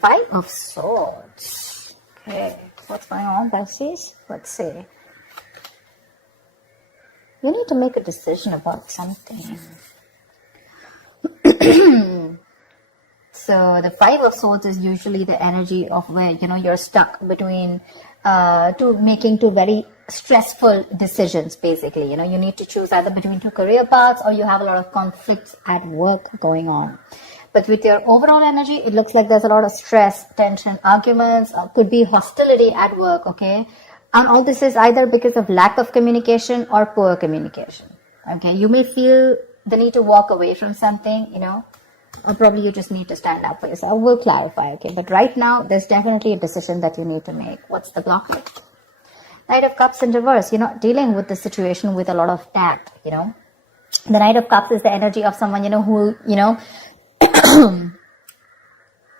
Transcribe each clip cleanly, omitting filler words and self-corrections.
Five of Swords. Okay, what's going on, Pisces? Let's see. You need to make a decision about something. So the Five of Swords is usually the energy of where, you're stuck between making two very stressful decisions, basically. You need to choose either between two career paths, or you have a lot of conflicts at work going on. But with your overall energy, it looks like there's a lot of stress, tension, arguments, could be hostility at work, okay? And all this is either because of lack of communication or poor communication, okay? You may feel the need to walk away from something, or probably you just need to stand up for yourself. We'll clarify, okay? But right now, there's definitely a decision that you need to make. What's the block? Knight of Cups in reverse. You're not dealing with the situation with a lot of tact, The Knight of Cups is the energy of someone, who,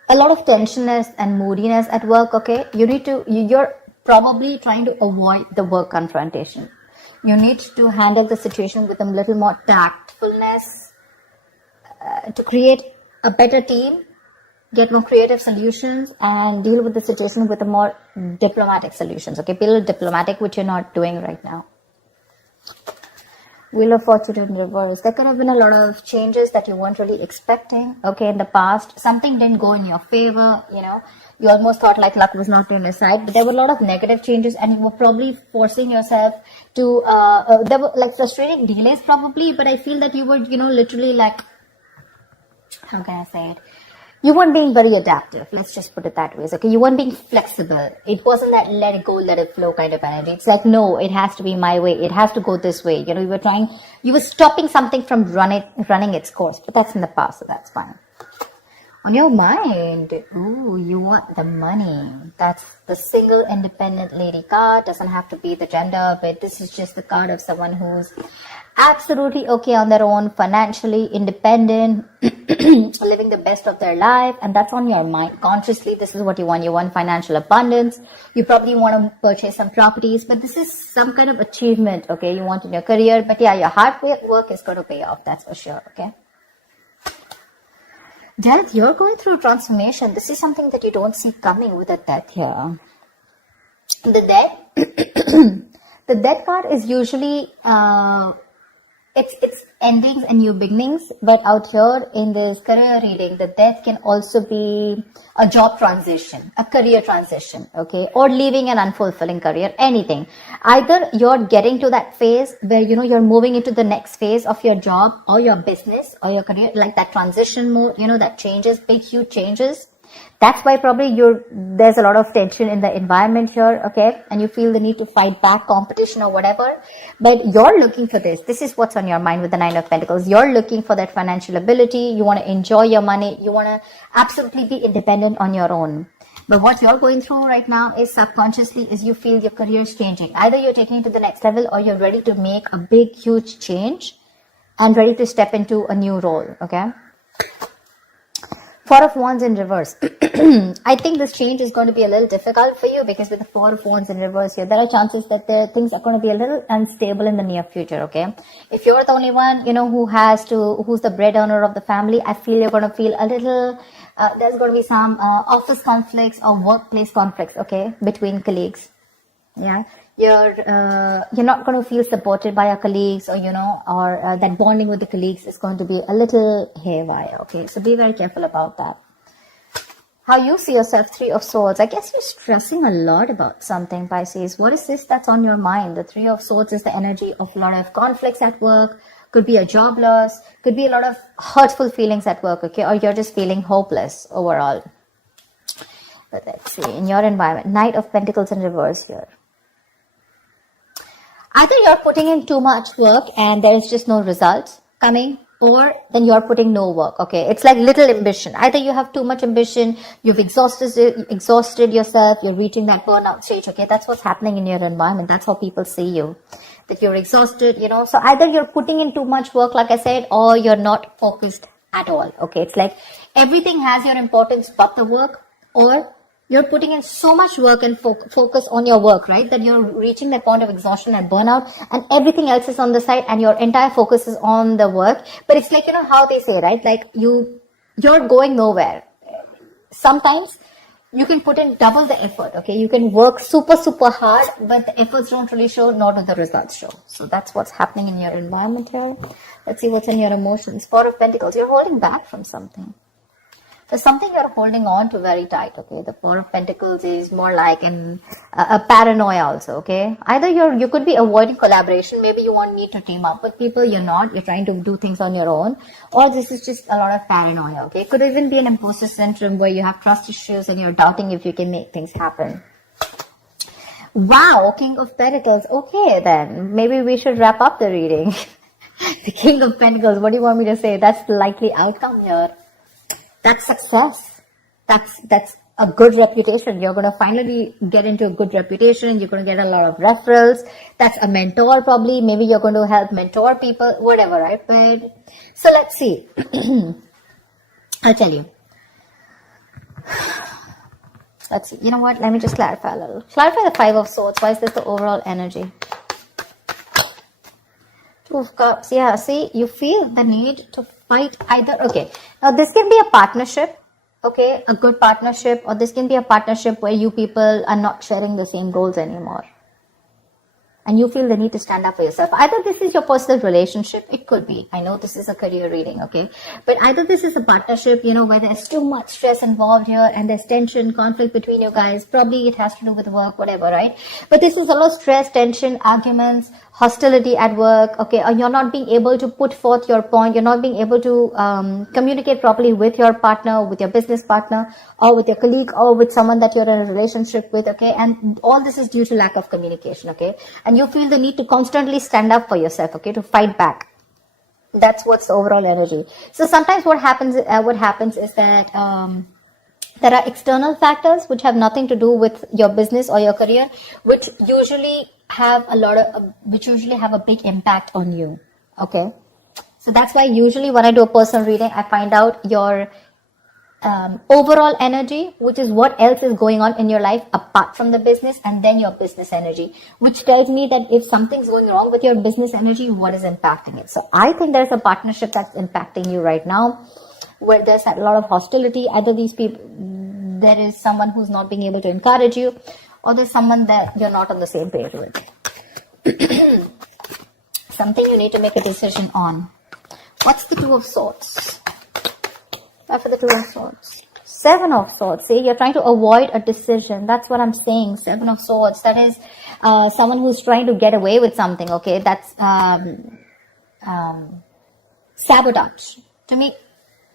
a lot of tensionness and moodiness at work, okay? You're probably trying to avoid the work confrontation. You need to handle the situation with a little more tactfulness to create a better team, get more creative solutions, and deal with the situation with a more diplomatic solutions, okay? Be a little diplomatic, which you're not doing right now. Wheel of Fortune in reverse. There could have been a lot of changes that you weren't really expecting, okay, in the past. Something didn't go in your favor, You almost thought like luck was not on your side, but there were a lot of negative changes, and you were probably forcing yourself to, there were like frustrating delays probably, but I feel that you were, literally like, how can I say it? You weren't being very adaptive. Let's just put it that way. Okay, you weren't being flexible. It wasn't that let it go, let it flow kind of energy. It's like, no, it has to be my way. It has to go this way. You were stopping something from running its course, but that's in the past, so that's fine. On your mind, you want the money. That's the single independent lady card. Doesn't have to be the gender, but this is just the card of someone who's absolutely okay on their own, financially independent, living the best of their life, and that's on your mind. Consciously, this is what you want. You want financial abundance. You probably want to purchase some properties, but this is some kind of achievement, okay, you want in your career. But yeah, your hard work is going to pay off, that's for sure, okay? Death, you're going through a transformation. This is something that you don't see coming with a death here. The death card is usually, it's endings and new beginnings, but out here in this career reading, the death can also be a job transition, a career transition, okay, or leaving an unfulfilling career, anything. Either you're getting to that phase where, you're moving into the next phase of your job or your business or your career, like that transition mode, that changes, big, huge changes. That's why probably there's a lot of tension in the environment here, okay? And you feel the need to fight back competition or whatever. But you're looking for this. This is what's on your mind with the Nine of Pentacles. You're looking for that financial ability. You want to enjoy your money. You want to absolutely be independent on your own. But what you're going through right now is subconsciously is you feel your career is changing. Either you're taking it to the next level or you're ready to make a big, huge change and ready to step into a new role, okay? Four of Wands in reverse. I think this change is going to be a little difficult for you because with the Four of Wands in reverse here, there are chances that things are going to be a little unstable in the near future, okay? If you're the only one, who's the breadwinner of the family, I feel you're going to feel a little, there's going to be some office conflicts or workplace conflicts, okay, between colleagues. Yeah. You're not going to feel supported by your colleagues, or that bonding with the colleagues is going to be a little haywire, okay? So be very careful about that. How you see yourself, Three of Swords. I guess you're stressing a lot about something, Pisces. What is this that's on your mind? The Three of Swords is the energy of a lot of conflicts at work. Could be a job loss. Could be a lot of hurtful feelings at work, okay? Or you're just feeling hopeless overall. But let's see, in your environment, Knight of Pentacles in reverse here. Either you're putting in too much work and there is just no results coming, or then you're putting no work, okay? It's like little ambition. Either you have too much ambition, you've exhausted yourself, you're reaching that burnout stage, okay? That's what's happening in your environment. That's how people see you, that you're exhausted, So either you're putting in too much work, like I said, or you're not focused at all, okay? It's like everything has your importance but the work, or you're putting in so much work and focus on your work, right? That you're reaching that point of exhaustion and burnout, and everything else is on the side and your entire focus is on the work. But it's like, how they say, right? Like you're going nowhere. sometimes you can put in double the effort, okay? You can work super, super hard, but the efforts don't really show, nor do the results show. So that's what's happening in your environment here. Let's see what's in your emotions. Four of Pentacles, you're holding back from something. There's something you're holding on to very tight, okay? The Four of Pentacles is more like a paranoia also, okay? Either you could be avoiding collaboration. Maybe you want me to team up with people. You're not. You're trying to do things on your own. Or this is just a lot of paranoia, okay? It could even be an imposter syndrome where you have trust issues and you're doubting if you can make things happen. Wow, King of Pentacles. Okay, then. Maybe we should wrap up the reading. The King of Pentacles. What do you want me to say? That's the likely outcome here. That's success. That's a good reputation. You're going to finally get into a good reputation. You're going to get a lot of referrals. That's a mentor probably. Maybe you're going to help mentor people, whatever, right? But so let's see. I'll tell you. Let's see. You know what? Let me just clarify a little. Clarify the Five of Swords. Why is this the overall energy? Two of Cups. Yeah, see, you feel the need to fight either. Okay, now this can be a partnership, okay, a good partnership, or this can be a partnership where you people are not sharing the same goals anymore. And you feel the need to stand up for yourself. Either this is your personal relationship, it could be. I know this is a career reading, okay? But either this is a partnership, you know, where there's too much stress involved here and there's tension, conflict between you guys. Probably it has to do with work, whatever, right? But this is a lot of stress, tension, arguments, hostility at work, okay? Or you're not being able to put forth your point. You're not being able to communicate properly with your partner, with your business partner, or with your colleague, or with someone that you're in a relationship with, okay? And all this is due to lack of communication, okay? And you feel the need to constantly stand up for yourself, okay? To fight back. That's what's the overall energy. So sometimes what happens is that there are external factors which have nothing to do with your business or your career, which usually have a big impact on you, okay? So that's why usually when I do a personal reading, I find out your overall energy, which is what else is going on in your life apart from the business, and then your business energy, which tells me that if something's going wrong with your business energy, what is impacting it. So I think there's a partnership that's impacting you right now, where there's a lot of hostility. Either these people, there is someone who's not being able to encourage you, or there's someone that you're not on the same page with. Something you need to make a decision on. What's the Two of Swords? For the Two of Swords. Seven of Swords. See, you're trying to avoid a decision. That's what I'm saying. Seven of Swords. That is someone who's trying to get away with something, okay? That's sabotage. To me,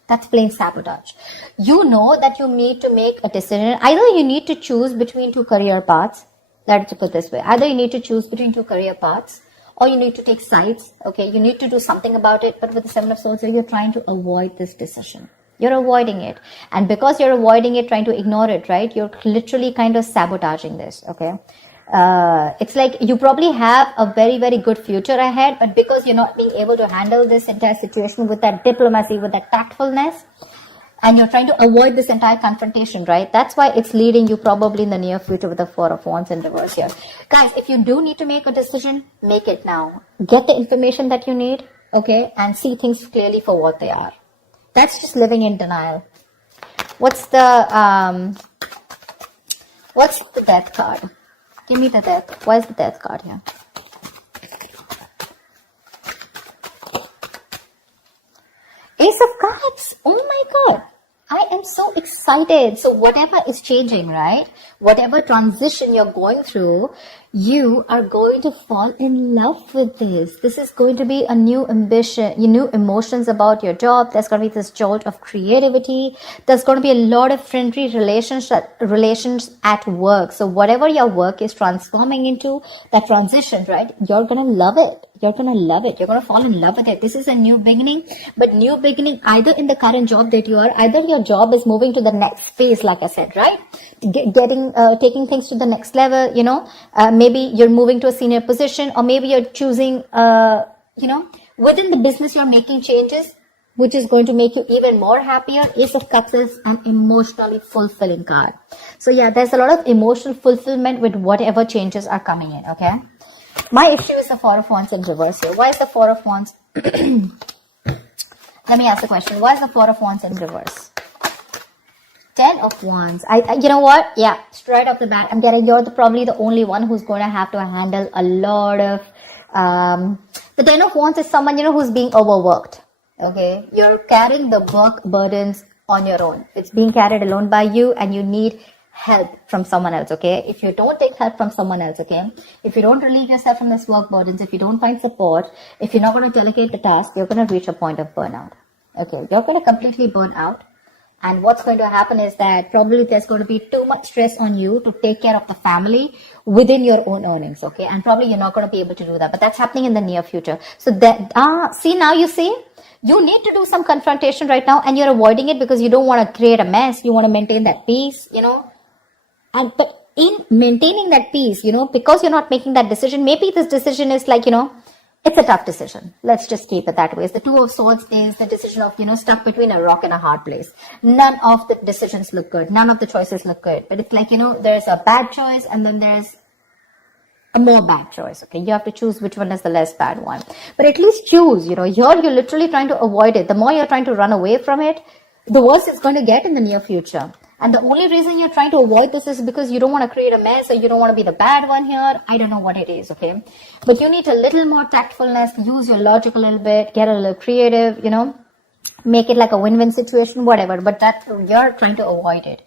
that's plain sabotage. You know that you need to make a decision. Either you need to choose between two career paths. Let's put it this way. Either you need to choose between two career paths, or you need to take sides, okay? You need to do something about it. But with the Seven of Swords, you're trying to avoid this decision. You're avoiding it. And because you're avoiding it, trying to ignore it, right? You're literally kind of sabotaging this, okay? It's like you probably have a very, very good future ahead, but because you're not being able to handle this entire situation with that diplomacy, with that tactfulness, and you're trying to avoid this entire confrontation, right? That's why it's leading you probably in the near future with the Four of Wands in reverse here. Guys, if you do need to make a decision, make it now. Get the information that you need, okay? And see things clearly for what they are. That's just living in denial. What's the Death card? Give me the Death. Why is the Death card here? Ace of Cups. Oh my God. I am so excited. So whatever is changing, right? Whatever transition you're going through, you are going to fall in love with this. This is going to be a new ambition, new emotions about your job. There's going to be this jolt of creativity. There's going to be a lot of friendly relations at work. So whatever your work is transforming into, that transition, right? You're going to love it. You're going to love it. You're going to fall in love with it. This is a new beginning, but new beginning either in the current job that you are, either your job is moving to the next phase, like I said, right? Taking things to the next level, you know, maybe you're moving to a senior position, or maybe you're choosing, you know, within the business, you're making changes, which is going to make you even more happier. Ace of Cups is an emotionally fulfilling card. So yeah, there's a lot of emotional fulfillment with whatever changes are coming in, okay? My issue is the Four of Wands in reverse here. Why is the Four of Wands? Let me ask the question. Why is the Four of Wands in reverse? Ten of Wands. You know what? Yeah, straight off the bat, I'm getting you're probably the only one who's going to have to handle a lot of. The Ten of Wands is someone who's being overworked. Okay, you're carrying the work burdens on your own. It's being carried alone by you, and you need help from someone else. Okay, if you don't take help from someone else, okay, if you don't relieve yourself from this work burdens, if you don't find support, if you're not going to delegate the task, you're going to reach a point of burnout. Okay, you're going to completely burn out. And what's going to happen is that probably there's going to be too much stress on you to take care of the family within your own earnings, okay? And probably you're not going to be able to do that. But that's happening in the near future. So that, see, now you see, you need to do some confrontation right now, and you're avoiding it because you don't want to create a mess. You want to maintain that peace, but in maintaining that peace, because you're not making that decision, maybe this decision is like, it's a tough decision. Let's just keep it that way. The Two of Swords is the decision of, stuck between a rock and a hard place. None of the decisions look good. None of the choices look good. But it's like, there's a bad choice and then there's a more bad choice. Okay, you have to choose which one is the less bad one. But at least choose, here you're literally trying to avoid it. The more you're trying to run away from it, the worse it's going to get in the near future. And the only reason you're trying to avoid this is because you don't want to create a mess, or you don't want to be the bad one here. I don't know what it is, okay? But you need a little more tactfulness, use your logic a little bit, get a little creative, make it like a win-win situation, whatever. But that you're trying to avoid it.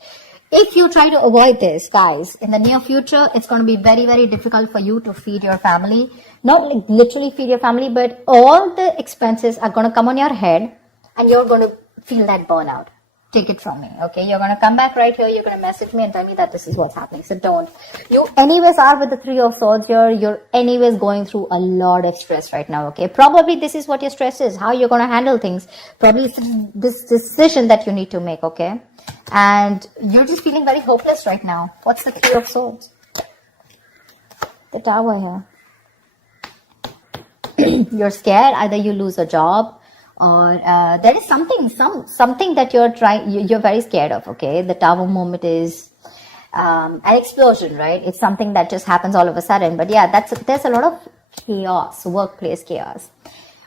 If you try to avoid this, guys, in the near future, it's going to be very, very difficult for you to feed your family. Not like literally feed your family, but all the expenses are going to come on your head, and you're going to feel that burnout. Take it from me, okay? You're going to come back right here. You're going to message me and tell me that this is what's happening. So don't. You anyways are with the Three of Swords here. You're anyways going through a lot of stress right now, okay? Probably this is what your stress is, how you're going to handle things. Probably it's this decision that you need to make, okay? And you're just feeling very hopeless right now. What's the Three of Swords? The Tower here. You're scared. Either you lose a job, or there is something that you're very scared of, okay? The Tower moment is an explosion, right? It's something that just happens all of a sudden. But yeah, there's a lot of chaos, workplace chaos.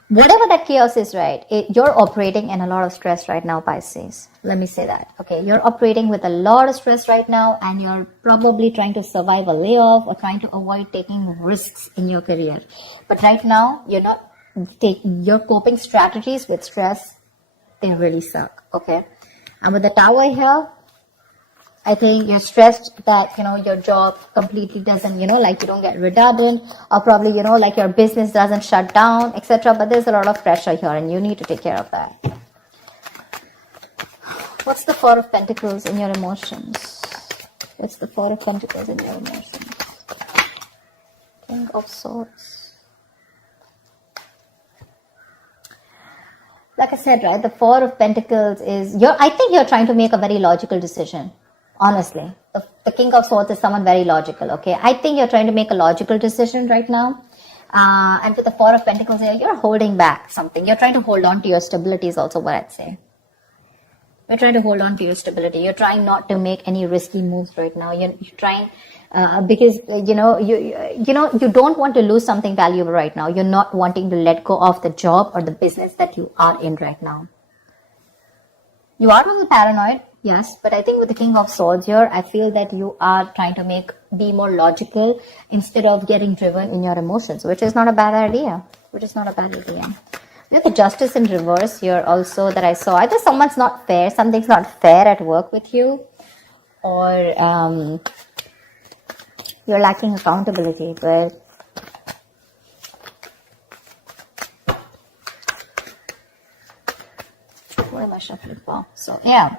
Whatever that chaos is, right? You're operating in a lot of stress right now, Pisces. Let me say that, okay? You're operating with a lot of stress right now, and you're probably trying to survive a layoff or trying to avoid taking risks in your career. But right now, you're not your coping strategies with stress, they really suck, okay? And with the Tower here, I think you're stressed that, your job completely doesn't, like you don't get redundant, or probably, like your business doesn't shut down, etc. But there's a lot of pressure here, and you need to take care of that. What's the Four of Pentacles in your emotions? What's the Four of Pentacles in your emotions? King of Swords. Like I said, right, the Four of Pentacles is, I think you're trying to make a very logical decision, honestly. The King of Swords is someone very logical, okay? I think you're trying to make a logical decision right now. And with the Four of Pentacles here, you're holding back something. You're trying to hold on to your stability is also what I'd say. You're trying to hold on to your stability. You're trying not to make any risky moves right now. You're trying... because you don't want to lose something valuable right now. You're not wanting to let go of the job or the business that you are in right now. You are a little paranoid, yes, but I think with the King of Swords here, I feel that you are trying to be more logical instead of getting driven in your emotions, which is not a bad idea. We have the Justice in reverse here also that I saw. Either something's not fair at work with you, or you're lacking accountability, but what am I shuffling for? So yeah,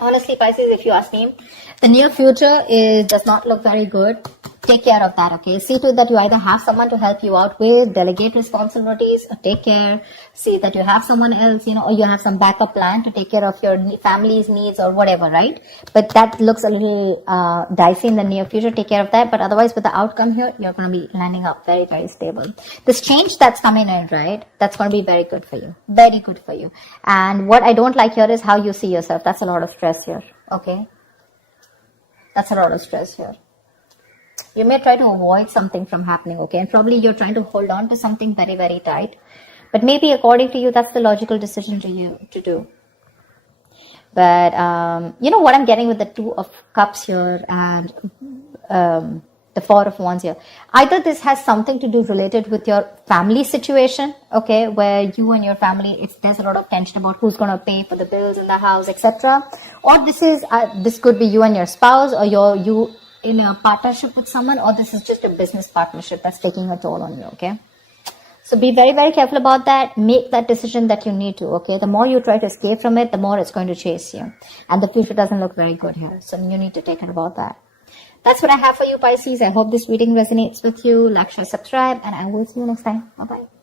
honestly, Pisces, if you ask me, the near future does not look very good. Take care of that, okay? See to it that you either have someone to help you out with, delegate responsibilities, or take care. See that you have someone else, or you have some backup plan to take care of your family's needs or whatever, right? But that looks a little dicey in the near future. Take care of that. But otherwise, with the outcome here, you're going to be landing up very, very stable. This change that's coming in, right? That's going to be very good for you. Very good for you. And what I don't like here is how you see yourself. That's a lot of stress here, okay? That's a lot of stress here. You may try to avoid something from happening, okay? And probably you're trying to hold on to something very, very tight. But maybe according to you, that's the logical decision to do. But you know what I'm getting with the Two of Cups here and the Four of Wands here. Either this has something to do related with your family situation, okay, where you and your family, there's a lot of tension about who's going to pay for the bills in the house, etc. Or this could be you and your spouse, or you in a partnership with someone, or this is just a business partnership that's taking a toll on you, okay? So be very, very careful about that. Make that decision that you need to, okay? The more you try to escape from it, the more it's going to chase you. And the future doesn't look very good here. So you need to take care about that. That's what I have for you, Pisces. I hope this reading resonates with you. Like, share, subscribe, and I will see you next time. Bye-bye.